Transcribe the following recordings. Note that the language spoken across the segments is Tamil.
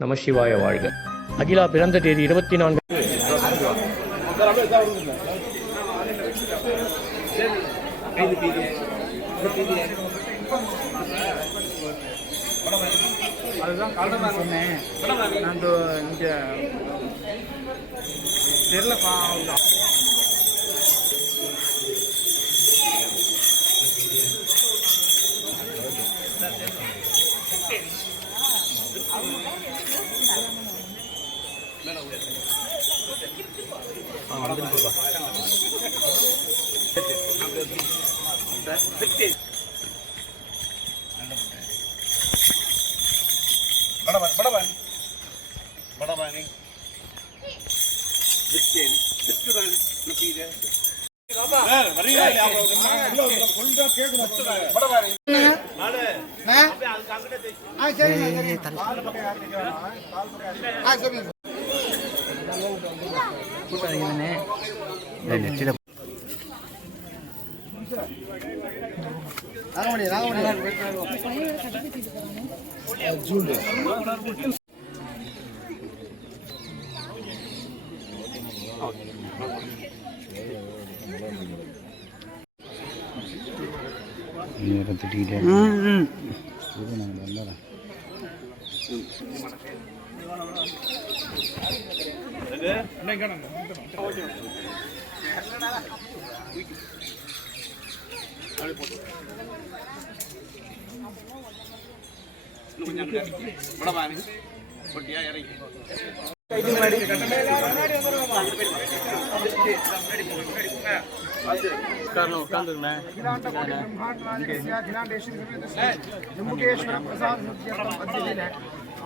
நம சிவாய வாழ்க. அகிலா பிறந்த தேதி 24. அதுதான் காரணம் சொன்னேன். நான் இங்கே தெரியலப்பா.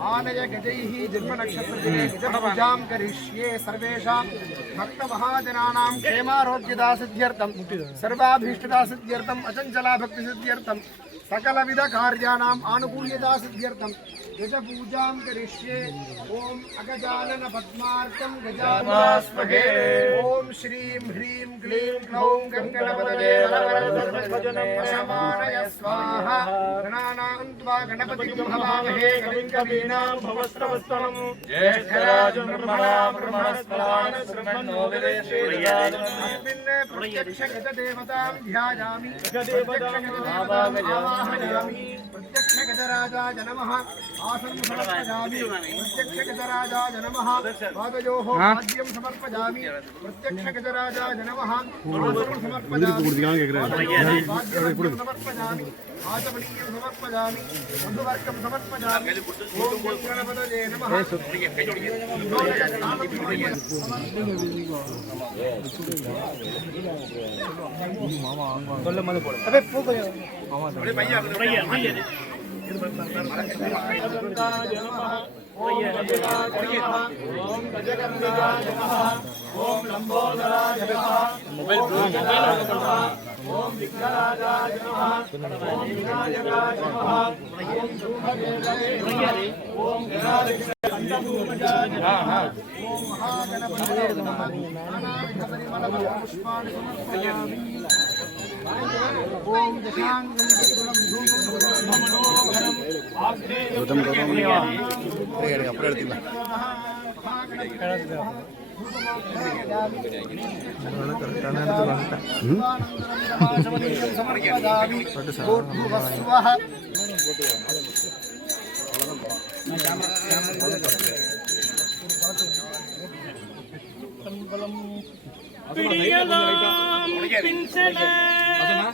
आनय गजैः जन्म नक्षत्रदिने गजपूजां करिष्ये सर्वेषां भक्तमहाजनानां क्षेमारोग्यदासिद्ध्यर्थं सर्वाभीष्टदासिद्ध्यर्थम् अचञ्चलाभक्तिसिद्ध्यर्थं सकलविधकार्याणाम् आनुकूल्यदासिद्ध्यर्थं गजपूजां करिष्ये। ओम अगजानन पद्मार्कं गजाननास्महे। ओम श्रीं ह्रीं क्लीं ग्लौं गङ्गणपतये वशमानय स्वाहा। गणानां त्वा गणपतिं हवामहे कविं कवीनां भवस्तवस्तमं। ज्येष्ठराजं ब्रह्मणां ब्रह्मणस्पदान शृण्वन्नो अस्मिन् प्रत्यक्षगजदेवतां ध्यायामि। आवाहयामि। प्रत्यक्षगजराजाय नमः। आसनं समर्पयामि। प्रत्यक्षगजराजाय नमः। पादयोः पाद्यं समर्पयामि। प्रत्यक्षगजराजाय नमः। आसनं समर्पयामि। पाद्यं समर्पयामि। आचमनीयं समर्पयामि। मधुवर्कं समर्पयामि। ओम गणपतये नमः। अबे पूको मामा अरे भैया ओम गजगंगाय नमः। ओम लंबोदराय नमः। मोबाइल ओम विघ्नराजाय नमः। ओम विनायकाय नमः। ओम धूमकेतवे नमः। ओम गणाधिपतये नमः। ओम महागणपतये नमः। नानाविधपरिमलपुष्पाणि समर्पयामि। ओम दशांगं मनोहरं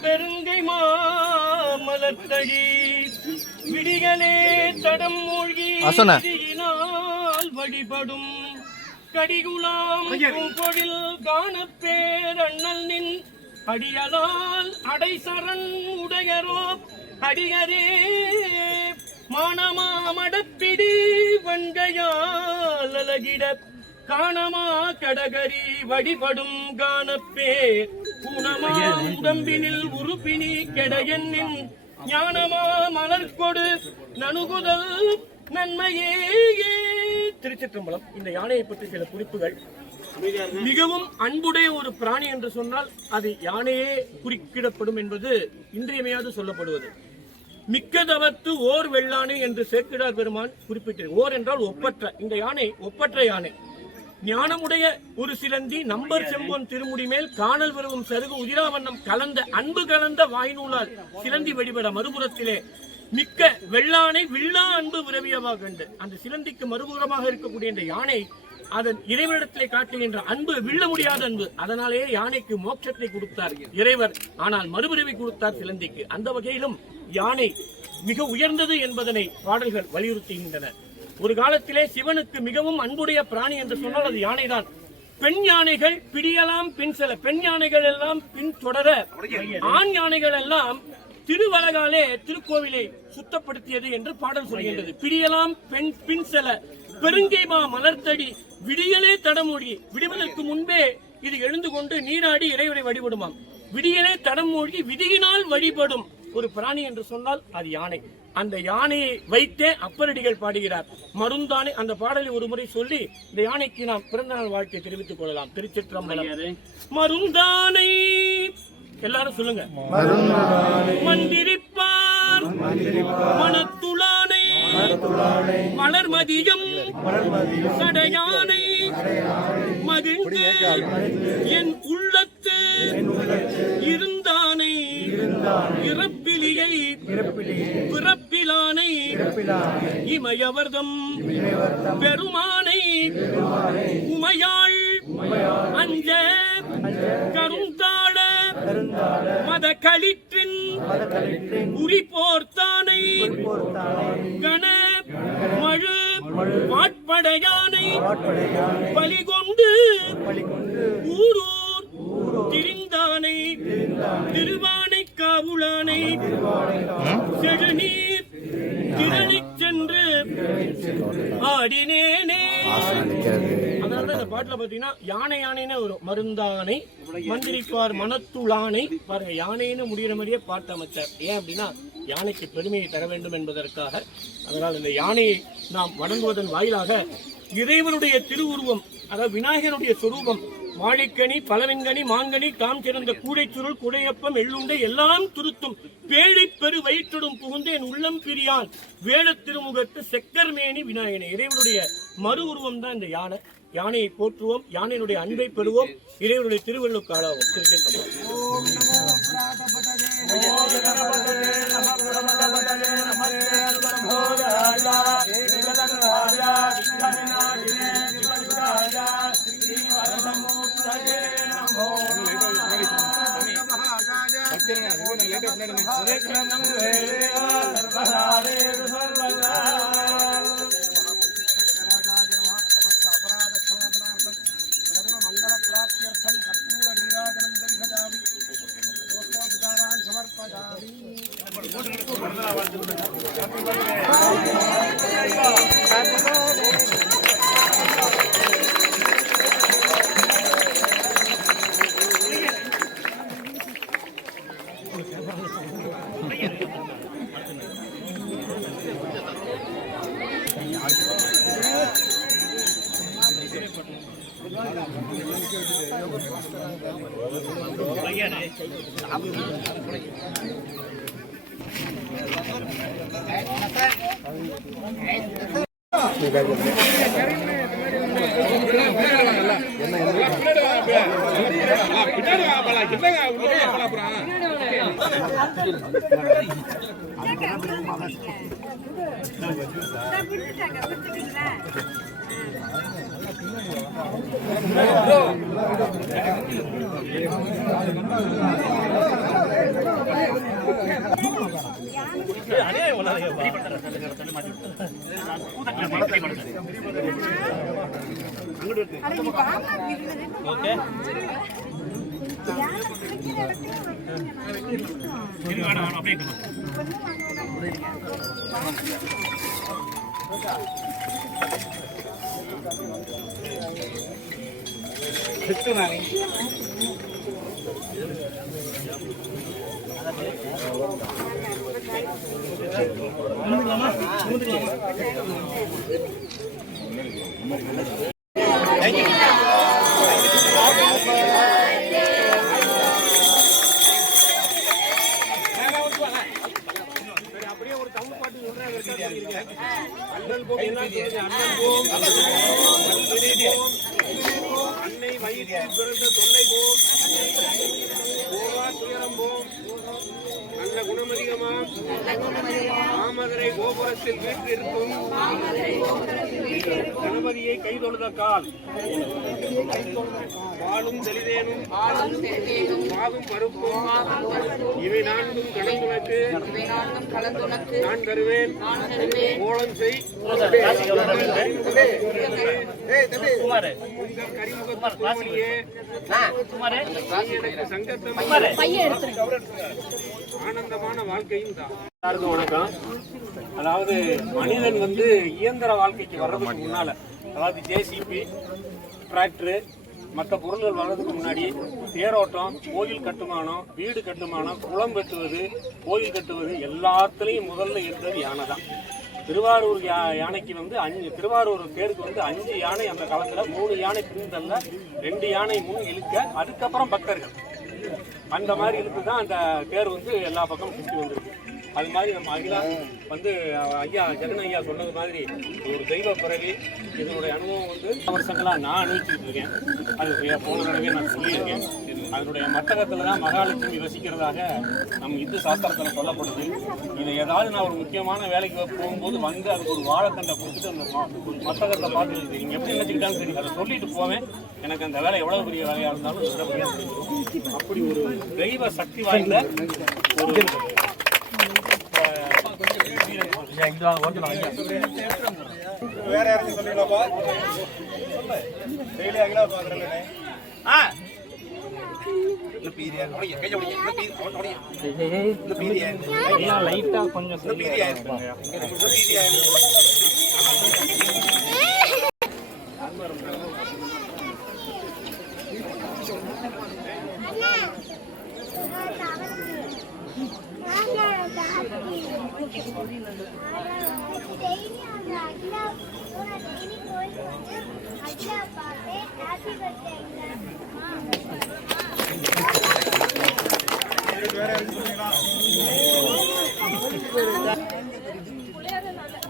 பெருங்கை மாமலத்தழி விடிகளே தடம் மூழ்கி வழிபடும் கடிகுலாம் பொழில் காணப்பேரண்ணல் நின் அடியலால் அடைசரண் உடையரோ அடியரே மானமாமடப்பிடி வண்கையால் அலகிட காணமா கடகரி வழிபடும் காணப்பே பூனமா உடம்பினில் உறுப்பினி கெடையன்னின் ஞானமா மலர்கொடு நணுகுதல் நன்மையே. திருச்சிற்றம்பலம். இந்த யானையை பற்றி சில குறிப்புகள். மிகவும் அன்புடைய ஒரு பிராணி என்று சொன்னால் அது யானையே குறிக்கிடப்படும் என்பது இன்றியமையாது சொல்லப்படுவது. மிக்கதவத்து ஓர் வெள்ளானை என்று சேக்கிழார் பெருமான் குறிப்பிட்டார். ஓர் என்றால் ஒப்பற்ற. இந்த யானை ஒப்பற்ற யானை. ஞானமுடைய ஒரு சிலந்தி நம்பர் செம்பொன் திருமுடி மேல் காணல் விரவும் சருகு உதிராவண்ணம் கலந்த அன்பு கலந்த வாய்நூலால் சிலந்தி வழிபட மறுபுறத்திலே மிக்க வெள்ளானை வில்லா அன்பு விரவியமாக கண்டு. அந்த சிலந்திக்கு மறுபுறமாக இருக்கக்கூடிய இந்த யானை அதன் இறைவனிடத்திலே காட்டுகின்ற அன்பு வில்ல முடியாத அன்பு. அதனாலேயே யானைக்கு மோட்சத்தை கொடுத்தார் இறைவர். ஆனால் மறுபிறவி கொடுத்தார் சிலந்திக்கு. அந்த வகையிலும் யானை மிக உயர்ந்தது என்பதனை பாடல்கள் வலியுறுத்துகின்றன. ஒரு காலத்திலே சிவனுக்கு மிகவும் அன்புடைய பிராணி என்று சொன்னால் அது யானைதான். பெண் யானைகள் பிடியலாம் பின் செல. பெண் யானைகள் எல்லாம் பின் தொடர, ஆண் யானைகள் எல்லாம் திருவலகாலே திருக்கோவிலை சுத்தப்படுத்தியது என்று பாடல் சொல்கின்றது. பிடியலாம் பெண் பின் செல பெருங்கைமா மலர்த்தடி விடியலே தடமூழ்கி. விடுவதற்கு முன்பே இது எழுந்து கொண்டு நீராடி இறைவரை வழிபடுமாம். விடியலே தடமூழ்கி விதியினால் வழிபடும் ஒரு பிராணி என்று சொன்னால் அது யானை. அந்த யானையை வைத்தே அப்பரடிகள் பாடுகிறார். மருந்தானை அந்த பாடலை ஒரு முறை சொல்லி இந்த யானைக்கு நாம் பிறந்தநாள் வாழ்க்கை தெரிவித்துக் கொள்ளலாம். திருச்சிற்றம்பலம். மருந்தானை எல்லாரும் சொல்லுங்க. மந்திரிப்பார் மனத்துளானை மலர்மதியம் சடையானை மகிழ்ந்து என் உள்ளத்து இருந்தானை இறப்பிலியை பிறப்பிலானை இமயவர்தம் பெருமானை உமையாள் அஞ்ச கருந்தாள மத களிற்றின் உரி போர்த்தானை கண மழு வாட்படையானை பலிகொண்டு ஊரூர் திரிந்தானை திருவானை காவுளானை செழுநீர் திரளிச் சென்று ஆடினேனே. அதனால இந்த பாட்டுல பாத்தீங்கன்னா யானை யானைன்னு வரும். மருந்தானை மந்திரிக்குவார் மனத்துளானை. பாருங்க, யானைன்னு முடிகிற மாதிரியே பாட்டு அமைச்சார். ஏன் அப்படின்னா யானைக்கு பெருமையை தர வேண்டும் என்பதற்காக. அதனால் இந்த யானையை நாம் வணங்குவதன் வாயிலாக இறைவனுடைய திருவுருவம், அதாவது விநாயகனுடைய சொரூபம், வாழைக்கனி பலவெண்கனி மாங்கனி தாம் சிறந்த கூடைச்சுருள் குடையப்பம் எள்ளுண்டை எல்லாம் துருத்தும் பேழை பெரு வயிற்றுடும் புகுந்து என் உள்ளம் பிரியான் வேட திருமுகத்து செக்கர்மேனி விநாயகனே. இறைவனுடைய மறு உருவம் தான் இந்த யானை. யானையை போற்றுவோம், யானையினுடைய அன்பை பெறுவோம், இறைவனுடைய திருவள்ளுக்கு ஆளாவோம். அண்ணன் போம், அன்னை வயிற்றில் பிறந்த தொல்லை போம், போவா துயரம் போம், நல்ல குணமதிகமாம் மாமதுரை கோபுரத்தில் வீற்றிருக்கும் கணபதியை கைதொழுத கால் பாலும் தெளிதேனும் பாகும் பருப்பும் இவை நான்கும் கலந்துனக்கு நான் தருவேன் கோலம் செய் ஆனந்தமான வாழ்க்கையும் தான். எல்லாருக்கும் வணக்கம். அதாவது மனிதன் இயந்திர வாழ்க்கைக்கு வர்றதுக்கு முன்னால, அதாவது ஜேசிபி, டிராக்டர், மற்ற பொருள்கள் வர்றதுக்கு முன்னாடி தேரோட்டம், கோயில் கட்டுமானம், வீடு கட்டுமானம், குளம் வெட்டுவது, கோயில் கட்டுவது எல்லாத்துலேயும் முதல்ல இருந்தது யானை தான். திருவாரூர் யானைக்கு திருவாரூர் தேருக்கு 5 யானை அந்த காலத்தில், 3 யானை பின்தல்ல, 2 யானை முன் இழுக்க, அதுக்கப்புறம் பக்தர்கள் அந்த மாதிரி இழுத்து தான் அந்த தேர் எல்லா பக்கமும் சுற்றி வந்திருக்கு. அது மாதிரி நம்ம அகிலா ஐயா ஜெகன் ஐயா சொன்னது மாதிரி ஒரு தெய்வ பிறவி. இதனுடைய அனுபவம் வருஷங்களாக நான் அனுபவிச்சுட்டு இருக்கேன். அது போன தடவை நான் சொல்லியிருக்கேன். அதனுடைய மட்டகத்தில் தான் மகாலட்சுமி வசிக்கிறதாக நம்ம இந்து சாஸ்திரத்தில் சொல்லப்படுது. இதை ஏதாவது நான் ஒரு முக்கியமான வேலைக்கு போகும்போது அதுக்கு ஒரு வாழைத்தண்டை கொடுத்துட்டு அந்த மட்டகத்தை பார்த்து நீங்கள் எப்படி நினச்சிக்கிட்டாலும் சரி, அதை சொல்லிட்டு போவேன். எனக்கு அந்த வேலை எவ்வளோ பெரிய வேலையாக இருந்தாலும் நல்லபடியாக தெரிஞ்சிடும். அப்படி ஒரு தெய்வ சக்தி வாய்ந்த ஒரு வேற யாரும் சொல்லிடலாமா? டெய்லி அகிலா பாக்குறேன். லைட்டா கொஞ்சம்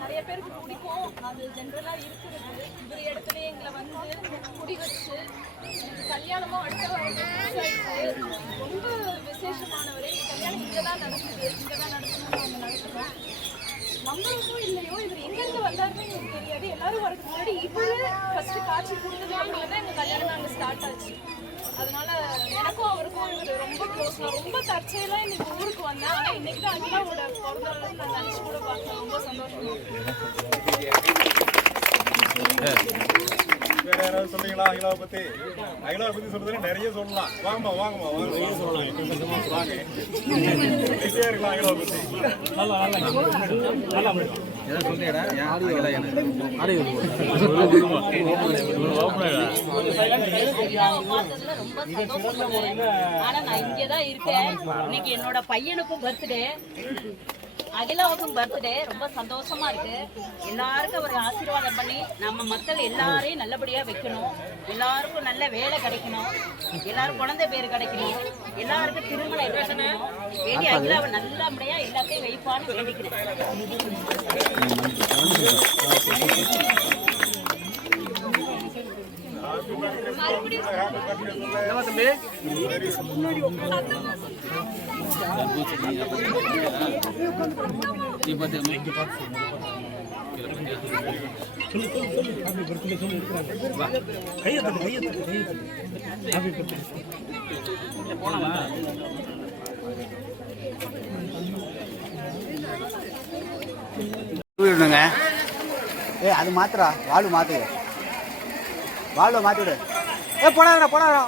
நிறைய பேருக்கு பிடிக்கும். அது ஜென்ரலா இருக்கிறது. இவர் இடத்துலயே எங்களை குடி வச்சு கல்யாணமும் அடுத்த ரொம்ப விசேஷமானவரே. கல்யாணம் இங்கதான் நடக்குது, இங்கதான் நடக்கணும், அவங்க நடக்கணும். நம்பருக்கும் இல்லையோ இவர் எங்கிருந்து வந்தாருன்னு எனக்கு தெரியாது. எல்லாரும் வரதுக்கு முன்னாடி இவரு ஃபர்ஸ்ட் காட்சி கொடுத்தது அப்படின்னா எங்க கல்யாணம் நாங்கள் ஸ்டார்ட் ஆச்சு. அதனால எனக்கும் அவருக்கும் இவர் ரொம்ப க்ளோஸ். நான் ரொம்ப தற்செயலா இன்னைக்கு ஊருக்கு வந்தேன். ஆனா இன்னைக்கு தான் அகிலாவோட பிறந்த நாள் நான் நினைச்சு கூட பார்த்தேன். ரொம்ப சந்தோஷமா வேற யாராவது சொல்றீங்களா அகிலாவை பத்தி? அகிலாவை பத்தி சொல்றதுல நிறைய சொல்லலாம். வாங்கம்மா வாங்கம்மா வாங்க சொல்லலாம். ஈஸியா இருக்கலாம் அகிலாவை பத்தி. ஆனா நான் இங்கதான் இருக்கேன். இன்னைக்கு என்னோட பையனுக்கும் பர்த்டே, அகிலாவுக்கும் பர்த்டே. ரொம்ப சந்தோஷமா இருக்கு. எல்லாருக்கும் ஒரு ஆசீர்வாதம் பண்ணி நம்ம மக்கள் எல்லாரையும் நல்லபடியா வைக்கணும். எல்லாருக்கும் நல்ல வேலை கிடைக்கணும், எல்லாரும் குழந்தை பேர் கிடைக்கணும், எல்லாருக்கும் திருமணம் இருக்கணும். வேண்டி அகிலாவை நல்லபடியா எல்லாத்தையும் வைப்பான்னு வேண்டிக்கிறேன். அது மாத்திரா வாழ்வு மாத்து, வாழ்வை மாத்திவிடு. போடாதா போடாதா.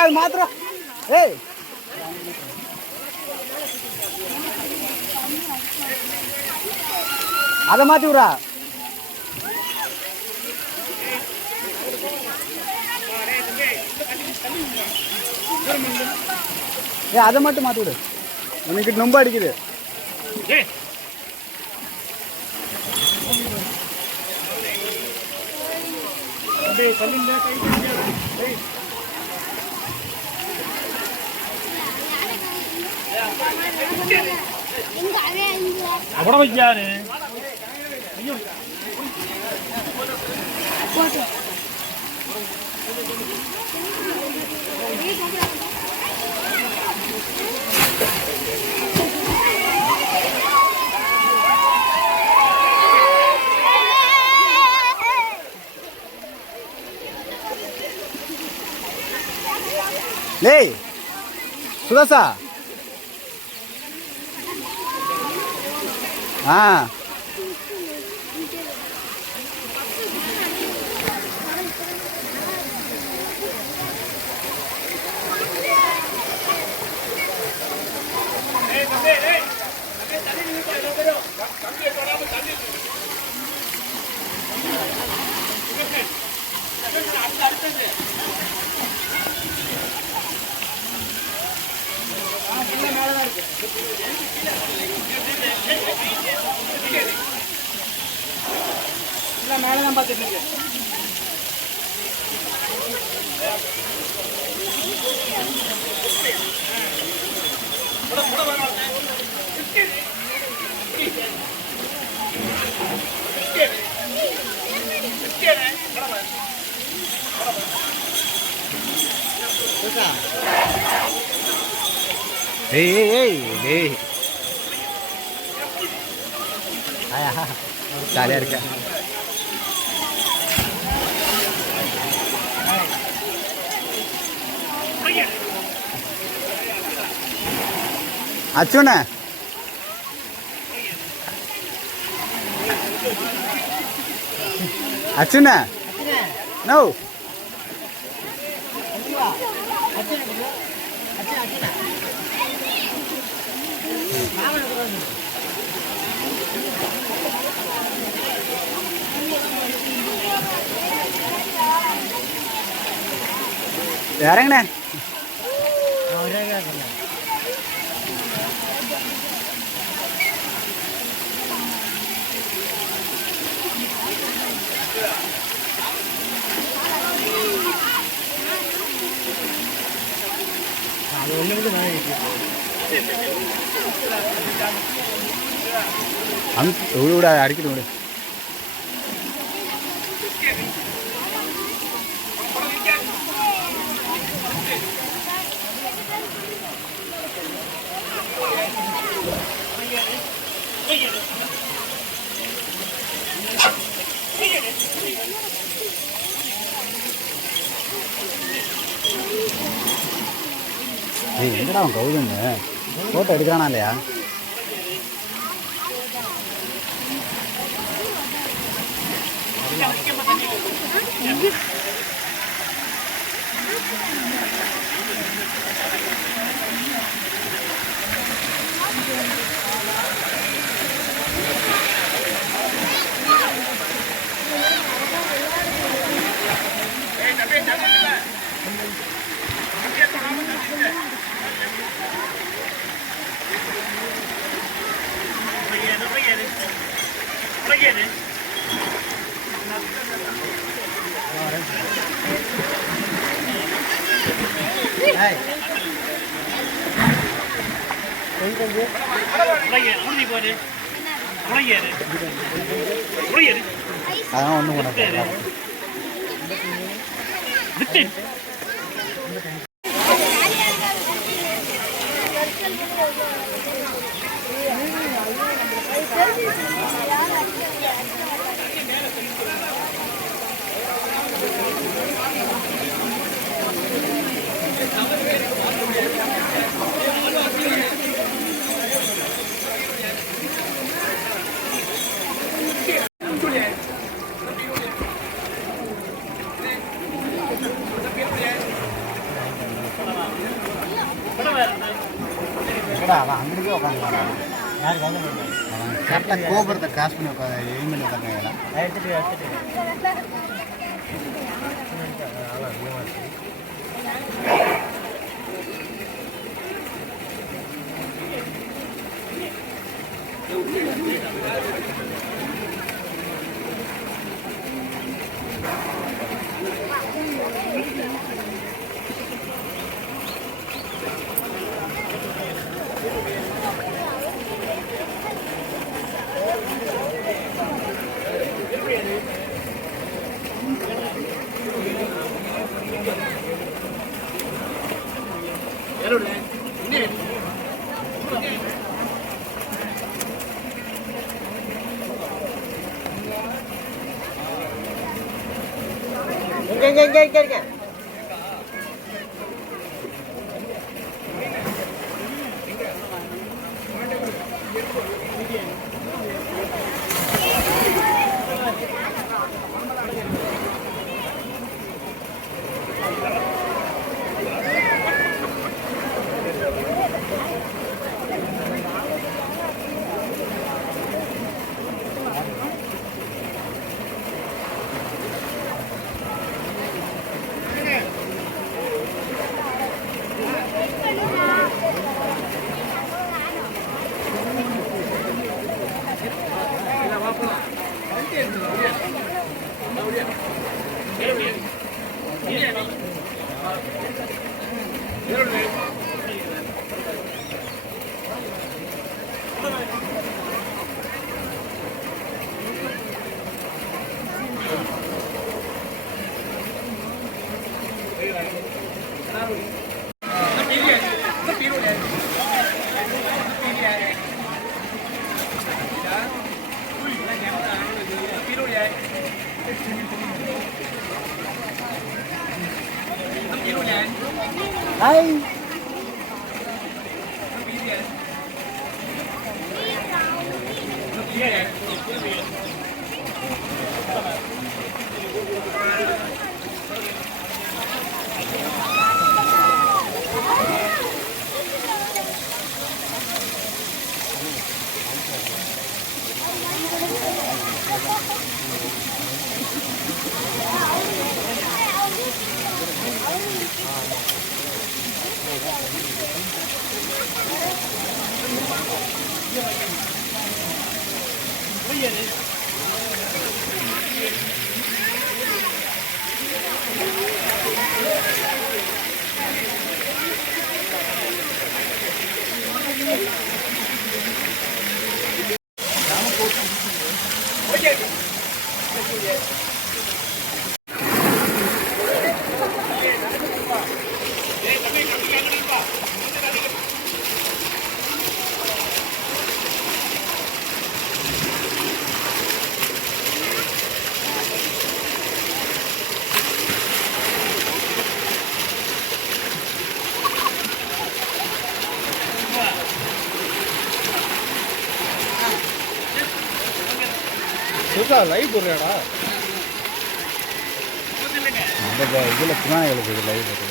அது மாத்திரம். அதை மாற்றி விட்றா. அதை மட்டும் மாற்றி விடு. எனக்கு ரொம்ப அடிக்குது. അവിടെ വയ്ക്കാറ് டேய் சுதாசா. மேலதான் பார்த்துட்டு இருக்கு. ஜாலியா இருக்க. அச்சுண்ண அச்சுண்ண நோ இறங்கண்ணே. அடிக்கிட்டு விடு. எங்கடா அவன் கௌதம் ஃபோட்டோ எடுக்கிறானா இல்லையா? அதான் ஒன்றும் பண்ண அவன் அங்கேயே உட்காந்து யாருக்கு வந்து கரெக்டாக கோபுரத்தை கிராஸ் பண்ணி எய்ம் பண்ணி உட்காந்துங்களா? லைவ் போடுறியாடா? இதில் பின்னாடி இது லைவ் போட்டு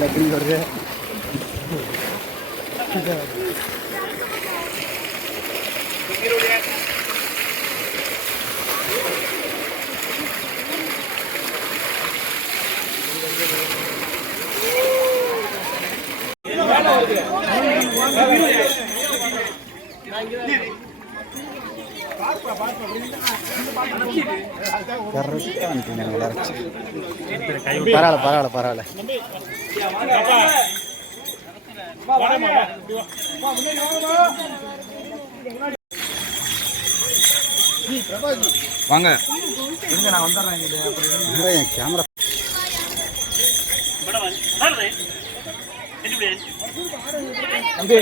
எப்படி வருது? கரெக்டாக வந்துட்டீங்க பரவாயில்ல பரவாயில்ல. வாங்க இருங்க, நான் வந்துடுறேன். என் கேமரா தம்பி